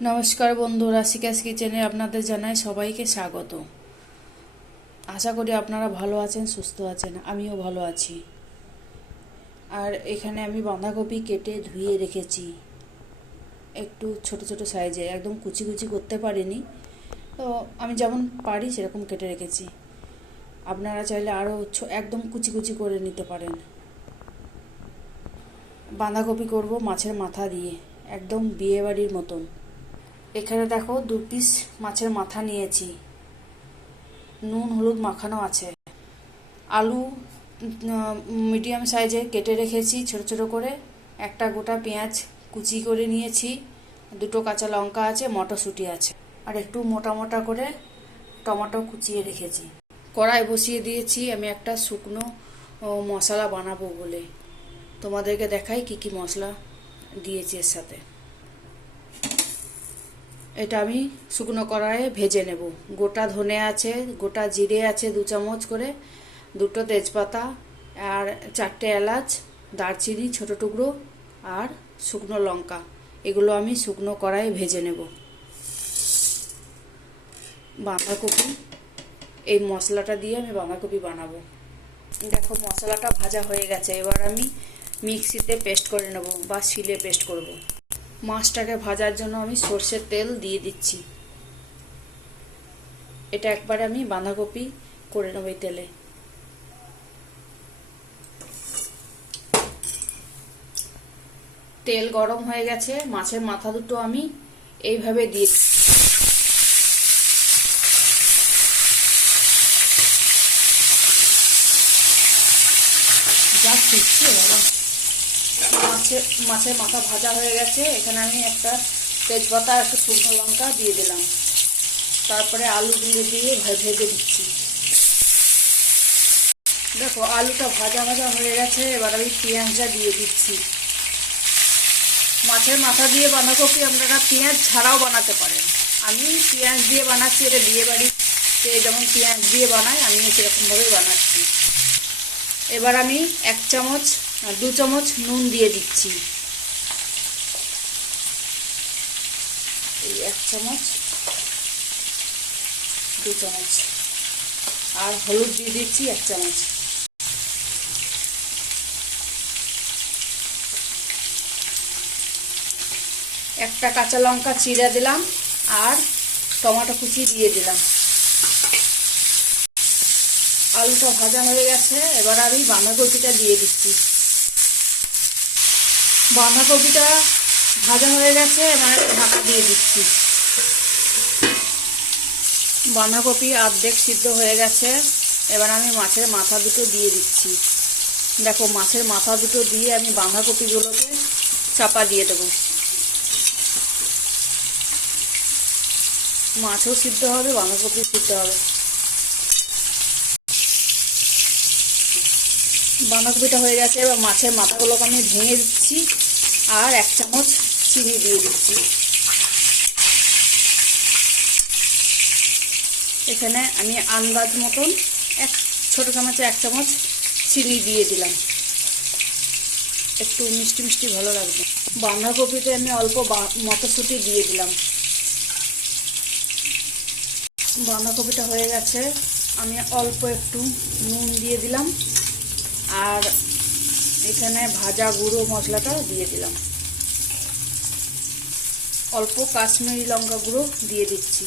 নমস্কার বন্ধুরা, শিকাস কিচেনে আপনাদের জানাই সবাইকে স্বাগত। আশা করি আপনারা ভালো আছেন, সুস্থ আছেন। আমিও ভালো আছি। আর এখানে আমি বাঁধাকপি কেটে ধুয়ে রেখেছি, একটু ছোট ছোট সাইজে, একদম কুচি কুচি করতে পারিনি, তো আমি যেমন পারি সেরকম কেটে রেখেছি। আপনারা চাইলে আরও একদম কুচি কুচি করে নিতে পারেন। বাঁধাকপি করব মাছের মাথা দিয়ে, একদম বিয়েবাড়ির মতন। এখানে দেখো 2 পিস মাছের মাথা নিয়েছি, নুন হলুদ মাখানো আছে। আলু মিডিয়াম সাইজে কেটে রেখেছি ছোট ছোট করে। একটা গোটা পেঁয়াজ কুচি করে নিয়েছি, 2টো কাঁচা লঙ্কা আছে, মটরশুঁটি আছে, আর একটু মোটা মোটা করে টমেটো কুচিয়ে রেখেছি। কড়াই বসিয়ে দিয়েছি আমি একটা শুকনো মশলা বানাবো বলে। তোমাদেরকে দেখাই কি কি মশলা দিয়েছি এর সাথে। এটা আমি শুকনো কড়াইয়ে ভেজে নেব। গোটা ধনে আছে, গোটা জিরে আছে 2 চামচ করে, 2টো তেজপাতা, আর 4টে এলাচ, দারচিনি ছোট টুকরো, আর শুকনো লঙ্কা। এগুলো আমি শুকনো কড়াইয়ে ভেজে নেব। বাঁধাকপি, এই মশলাটা দিয়ে আমি বাঁধাকপি বানাবো। দেখো মশলাটা ভাজা হয়ে গেছে, এবার আমি মিক্সিতে পেস্ট করে নেব বা শিলে পেস্ট করব। মাছটাকে ভাজার জন্য আমি সর্ষের তেল দিয়ে দিচ্ছি। এটা একবারে আমি বাঁধাকপি করে নেব এই তেলে। তেল গরম হয়ে গেছে, মাছের মাথা দুটো আমি এইভাবে দিয়ে যা শিখছে বাবা। মাছের মাথা ভাজা হয়ে গেছে, এখানে আমি একটা তেজপাতা আর একটা শুকনো লঙ্কা দিয়ে দিলাম। তারপরে আলুগুলো দিয়ে ভেজে দিচ্ছি। দেখো আলুটা ভাজা ভাজা হয়ে গেছে, এবার আমি পেঁয়াজটা দিয়ে দিচ্ছি। মাছের মাথা দিয়ে বাঁধাকপি আপনারা পেঁয়াজ ছাড়াও বানাতে পারেন। আমি পেঁয়াজ দিয়ে বানাচ্ছি, এটা বিয়ে বাড়িতে যেমন পেঁয়াজ দিয়ে বানাই, আমি সেরকমভাবেই বানাচ্ছি। এবার আমি 2 চামচ নুন দিয়ে দিচ্ছি। এই 1 চামচ, 2 চামচ, আর হলুদ দিয়ে দিচ্ছি 1 চামচ। একটা কাঁচা লঙ্কা চিড়ে দিলাম, আর টমেটো কুচি দিয়ে দিলাম। আলুটা ভাজা হয়ে গেছে, এবার আমি বাঁধাকপিটা দিয়ে দিচ্ছি। বাঁধাকপিটা ভাজা হয়ে গেছে, এবার ঢাকা দিয়ে দিচ্ছি। বাঁধাকপি অর্ধেক সিদ্ধ হয়ে গেছে, এবার আমি মাছের মাথা দুটো দিয়ে দিচ্ছি। দেখো মাছের মাথা দুটো দিয়ে আমি বাঁধাকপিগুলোকে চাপা দিয়ে দেবো। মাছও সিদ্ধ হবে, বাঁধাকপি সিদ্ধ হবে। বাঁধাকপিটা হয়ে গেছে, এবার মাছের মাথাগুলোকে আমি ভেঙে দিচ্ছি, আর 1 চামচ চিনি দিয়ে দিচ্ছি। এখানে আমি আন্দাজ মতন ছোট চামচে 1 চামচ চিনি দিয়ে দিলাম, একটু মিষ্টি মিষ্টি ভালো লাগবে। বাঁধাকপিতে আমি অল্প মটরশুঁটি দিয়ে দিলাম। বাঁধাকপিটা হয়ে গেছে, আমি অল্প একটু নুন দিয়ে দিলাম, আর এখানে ভাজা গুঁড়ো মশলাটা দিয়ে দিলাম। অল্প কাশ্মীরি লঙ্কা গুঁড়ো দিয়ে দিচ্ছি।